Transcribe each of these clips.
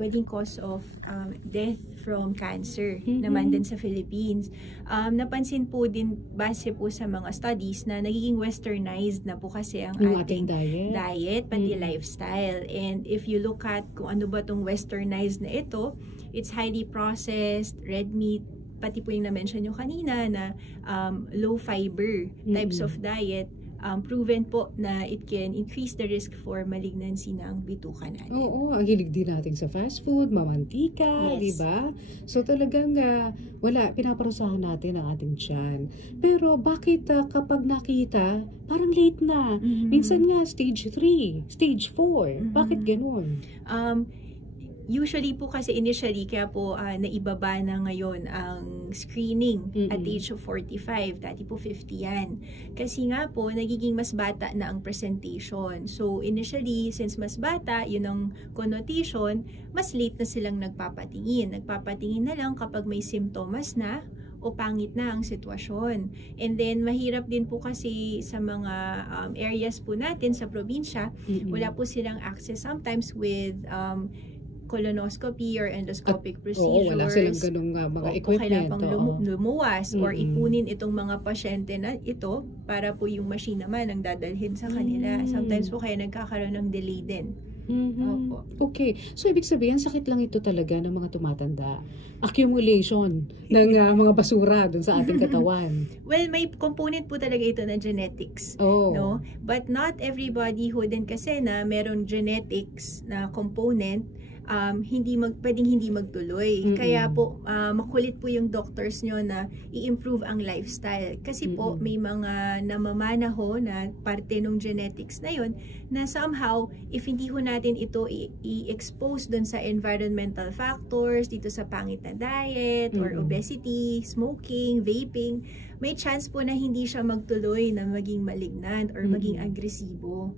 pwedeng cause of death from cancer naman din sa Philippines. Napansin po din base po sa mga studies na nagiging westernized na po kasi ang ating diet pati lifestyle. And if you look at kung ano ba tong westernized na ito, it's highly processed, red meat, pati po yung na-mention nyo kanina na low fiber types of diet. Proven po na it can increase the risk for malignancy ng bituka natin. Oo, ang hilig din natin sa fast food, mamantika, di ba? So talagang wala, pinaparusahan natin ang ating tiyan. Pero bakit kapag nakita, parang late na? Minsan nga stage 3, stage 4. Bakit ganun? Usually po kasi initially, kaya po naibaba na ngayon ang screening at age of 45, dati po 50 yan. Kasi nga po, nagiging mas bata na ang presentation. So initially, since mas bata, yun ang connotation, mas late na silang nagpapatingin. Nagpapatingin na lang kapag may simptomas na o pangit na ang sitwasyon. And then, mahirap din po kasi sa mga areas po natin sa probinsya, wala po silang access sometimes with colonoscopy or endoscopic procedures. Wala silang ganung mga equipment. Kailangan pang lumuwas or ipunin itong mga pasyente na ito para po yung machine naman ang dadalhin sa kanila. Sometimes po kaya nagkakaroon ng delay din. Okay. So, ibig sabihin, sakit lang ito talaga ng mga tumatanda. Accumulation ng mga basura dun sa ating katawan. Well, may component po talaga ito na genetics. No? But not everybody who din kasi na meron genetics na component, pwedeng hindi magtuloy. Kaya po, makulit po yung doctors nyo na i-improve ang lifestyle. Kasi po, may mga namamana ho na parte ng genetics na yun, na somehow, if hindi ho natin ito i-expose dun sa environmental factors, dito sa pangit na diet, or obesity, smoking, vaping, may chance po na hindi siya magtuloy na maging malignant or maging agresibo.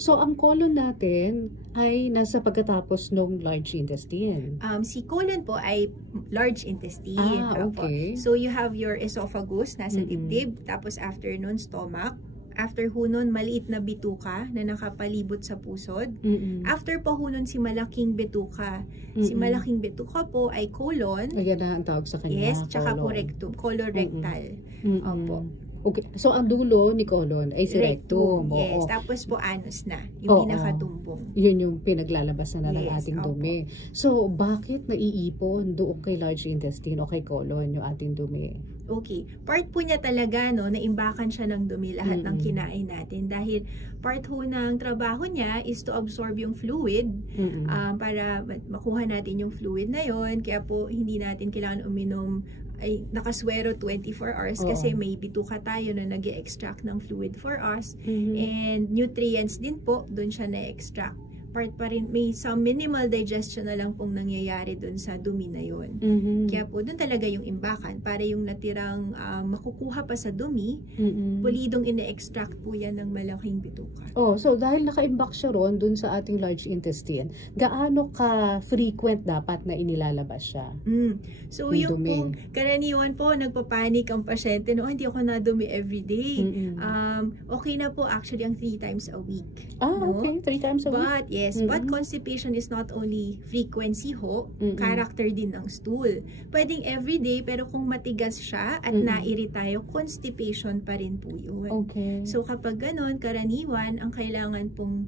So, ang colon natin ay nasa pagkatapos ng large intestine. Si colon po ay large intestine. Okay. So, you have your esophagus, nasa dibdib, tapos after nun, stomach. After ho nun, maliit na bituka na nakapalibot sa pusod. After po ho nun, si malaking bituka. Si malaking bituka po ay colon. Ayan na ang tawag sa kanya. Yes, tsaka po rectum, colorectal. Opo. Okay. So, ang dulo ni colon ay si rectum. Yes. Tapos po anus na. Yung pinakatumbong. Yun yung pinaglalabas na ng ating dumi. So, bakit naiipon doon kay large intestine o kay colon yung ating dumi? Okay. Part po niya talaga, no, naimbakan siya ng dumi lahat ng kinain natin. Dahil part ho ng trabaho niya is to absorb yung fluid para makuha natin yung fluid na yon. Kaya po, hindi natin kailangan uminom ay nakaswero 24 hours kasi may bituka tayo na nag-extract ng fluid for us. And nutrients din po, dun siya na-extract. Part pa rin, may some minimal digestion na lang pong nangyayari dun sa dumi na yun. Kaya po, dun talaga yung imbakan. Para yung natirang makukuha pa sa dumi, pulidong ine-extract po yan ng malaking bituka. So dahil naka-imbak siya ron dun sa ating large intestine, gaano ka-frequent dapat na inilalabas siya? So yung pong karaniwan po, nagpapanik ang pasyente, no, hindi ako nadumi everyday. Okay na po actually ang 3 times a week. Okay, 3 times a week. But yes, but constipation is not only frequency ho, character din ng stool. Pwedeng everyday, pero kung matigas siya at nairita tayo, constipation pa rin po yun. Okay. So kapag ganun, karaniwan, ang kailangan pong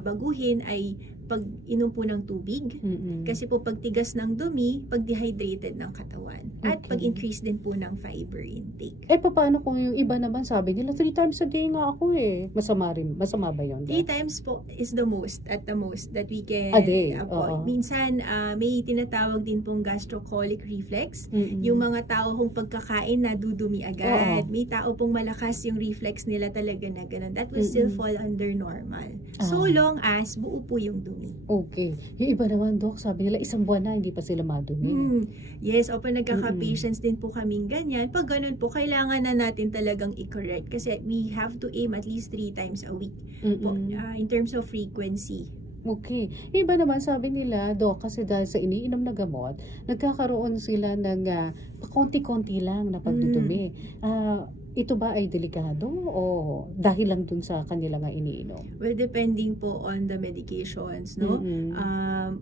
baguhin ay pag-inom po ng tubig. Kasi po pagtigas ng dumi, pag-dehydrated ng katawan. At pag-increase din po ng fiber intake. Paano kung yung iba naman sabi nila, 3 times a day nga ako Masama ba yun? 3 times po is the most, at the most, that we can... A day? Minsan, may tinatawag din pong gastrocolic reflex. Yung mga tao kung pagkakain nadudumi agad. May tao pong malakas yung reflex nila talaga na ganun. That will still fall under normal. So long as buo po yung dumi. Okay. Yung iba naman, Dok, sabi nila, 1 buwan na, hindi pa sila madumi. Yes, nagkaka-patients din po kaming ganyan. Pag ganun po, kailangan na natin talagang i-correct. Kasi we have to aim at least 3 times a week po, in terms of frequency. Okay. Yung iba naman, sabi nila, Dok, kasi dahil sa iniinom na gamot, nagkakaroon sila ng konti-konti lang na pagdudumi. ito ba ay delikado o dahil lang dun sa kanila nga iniinom? Well, depending po on the medications, no?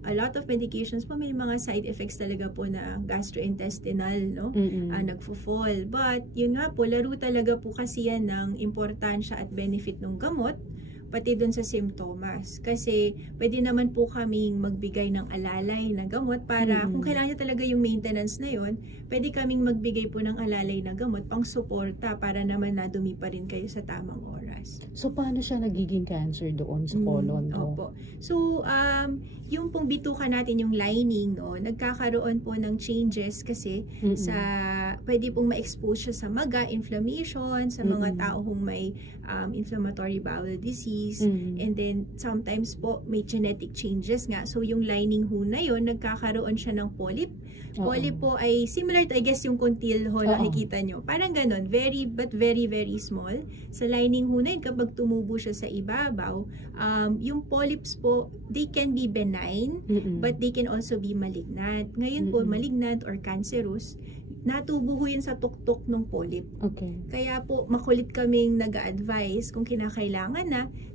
A lot of medications po may mga side effects talaga po na gastrointestinal, no? Nagfo-fall. But, yun nga po, laro talaga po kasi yan ng importansya at benefit ng gamot, pati dun sa simptomas. Kasi pwede naman po kaming magbigay ng alalay na gamot para kung kailangan nyo talaga yung maintenance na yun, pwede kaming magbigay po ng alalay na gamot pang suporta para naman nadumi pa rin kayo sa tamang oras. So, paano siya nagiging cancer doon sa colon? Opo. So, yung pong bituka natin, yung lining, no, nagkakaroon po ng changes kasi sa, pwede pong ma-expose siya sa maga, inflammation, sa mga tao kung may inflammatory bowel disease, and then sometimes po may genetic changes nga. So, yung lining ho na yun, nagkakaroon siya ng polyp. Polyp po ay similar to, I guess, yung contil ho nakikita nyo. Parang ganon, very very small. Sa lining ho na yun, kapag tumubo siya sa ibabaw, yung polyps po, they can be benign, but they can also be malignant. Ngayon po, malignant or cancerous, natubo ho yun sa tuktok ng polyp. Okay. Kaya po, makulit kaming nag-a-advise kung kinakailangan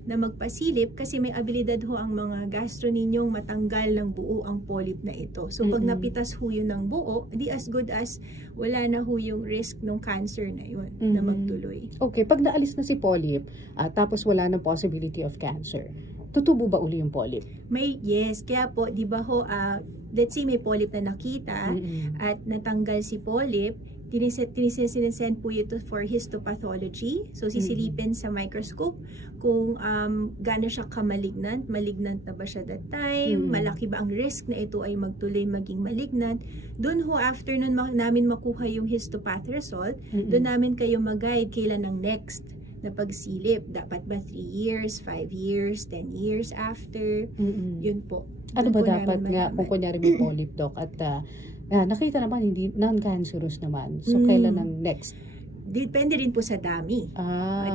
na magpasilip kasi may abilidad ho ang mga gastro ninyong matanggal ng buo ang polyp na ito. So, pag napitas ho yun ng buo, di as good as wala na ho yung risk ng cancer na yun na magtuloy. Okay, pag naalis na si polyp, tapos wala na possibility of cancer, tutubo ba uli yung polyp? Yes, kaya po, di ba ho, let's say may polyp na nakita at natanggal si polyp, sinesend po ito for histopathology. So, sisilipin sa microscope kung gaano siya ka-malignant. Malignant na ba siya that time? Malaki ba ang risk na ito ay magtuloy maging malignant? Doon ho, after nun namin makuha yung histopath result, doon namin kayo mag-guide kailan ang next na pagsilip. Dapat ba 3 years, 5 years, 10 years after? Yun po. Ano ba dapat nga kung kunyari may polyp, Doc, at nakita naman hindi non-cancerous naman. So, kailan ang next? Depende rin po sa dami.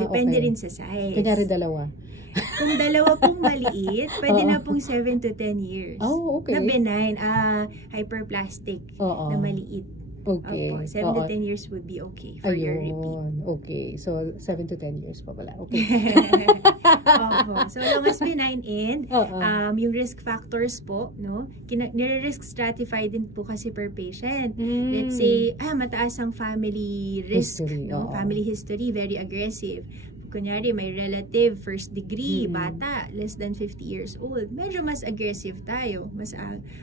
Depende rin sa size. Kunyari dalawa. Kung dalawa pong maliit, pwede na pong 7 to 10 years. Okay. Na benign, hyperplastic na maliit. Okay. Opo, 7 to 10 years would be okay for your repeat. Okay. So, 7 to 10 years pa pala. Okay. Opo. So, long as benign and yung risk factors po, no? Nire-risk stratify din po kasi per patient. Let's say, mataas ang family risk, history, no? Family history, very aggressive. Kunyari, may relative, first degree, bata, less than 50 years old. Medyo mas aggressive tayo. Mas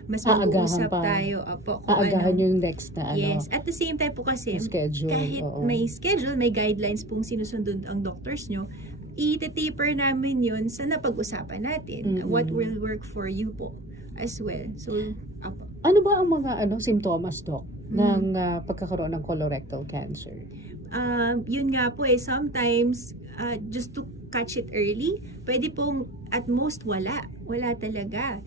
mag-uusap tayo. Aagahan yung next na Yes. At the same time po kasi, schedule, kahit may schedule, may guidelines pong sinusundod ang doctors nyo, i-taper namin yun sa napag-usapan natin. What will work for you po as well. So, ano ba ang mga symptoms, Doc, ng pagkakaroon ng colorectal cancer? Yun nga po sometimes just to catch it early, pwede pong at most wala talaga.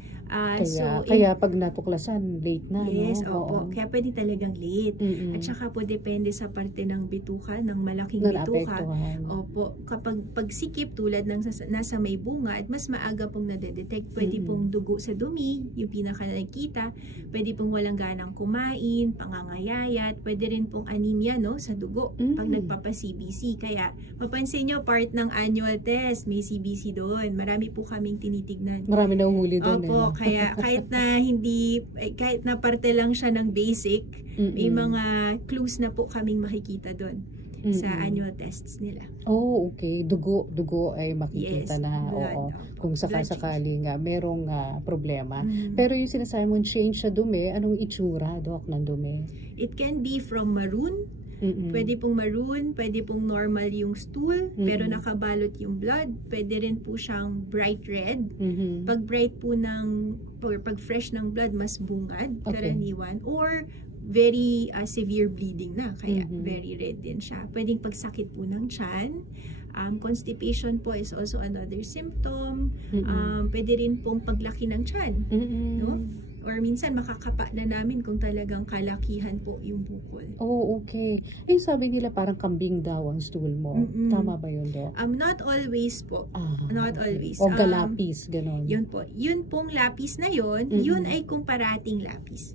Kaya pag natuklasan, late na, yes, no? opo. Kaya pwede talagang late. At saka po depende sa parte ng bituka, ng malaking bituka. Opo. Kapag pagsikip tulad ng nasa may bunga at mas maaga pong nadedetect, pwede pong dugo sa dumi, yung pinaka nakikita. Pwede pong walang ganang kumain, pangangayayat, pwede rin pong anemia, no, sa dugo pag nagpapa-CBC. Kaya mapansin nyo, part ng annual test, may CBC doon. Marami po kaming tinitignan. Marami na uhuli doon. Opo, kaya kahit na parte lang siya ng basic, may mga clues na po kaming makikita doon sa annual tests nila. Okay. Dugo ay makikita na. Blood, kung sakasakali nga merong problema. Pero yung sinasabi mong change sa dumi, anong itsura, Doc, ng dumi? It can be from maroon. Pwede pong maroon, pwede pong normal yung stool, pero nakabalot yung blood. Pwede rin po siyang bright red. Pag bright po pag fresh ng blood, mas bungad, karaniwan. Or very severe bleeding na, kaya very red din siya. Pwedeng pagsakit po ng tiyan. Constipation po is also another symptom. Pwede rin pong paglaki ng tiyan. No? Or minsan makakapa na namin kung talagang kalakihan po yung bukol. Okay. Sabi nila parang kambing daw ang stool mo. Tama ba yun, Doc? Not always po. Not always. O galapis, gano'n. Yun po. Yun pong lapis na yun, yun ay kumparating lapis.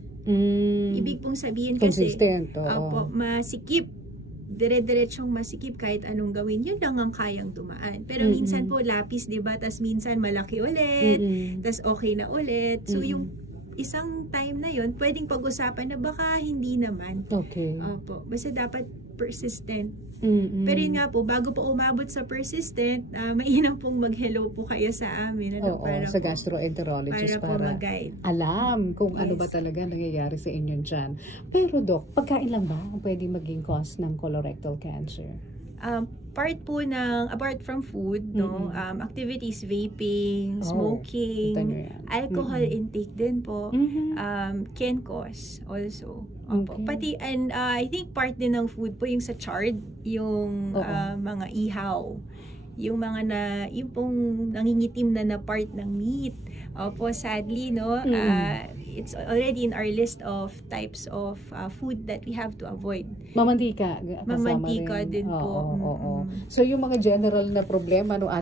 Ibig pong sabihin kasi, consistent, masikip, dire-diretsong masikip kahit anong gawin, yun lang ang kayang dumaan. Pero minsan po lapis, 'di ba? Tas minsan malaki ulit, tas okay na ulit. So yung isang time na yun, pwedeng pag-usapan na baka hindi naman. Okay. Opo. Basta dapat persistent. Pero yun nga po, bago po umabot sa persistent, mainam pong mag-hello po kayo sa amin. Oo, sa gastroenterologist para mag-guide. alam kung ano ba talaga nangyayari sa inyong tiyan. Pero Doc, pagkain lang ba ang pwede maging cause ng colorectal cancer? Part po ng, apart from food, no, activities, vaping, smoking, alcohol intake din po, can cause also. Opo. Pati, and I think part din ng food po yung sa chard, yung mga ihaw. Yung mga yung pong nangingitim na part ng meat. Opo, sadly, no, it's already in our list of types of food that we have to avoid. Mamantika. Mamantika din po. So, yung mga general na problema, no,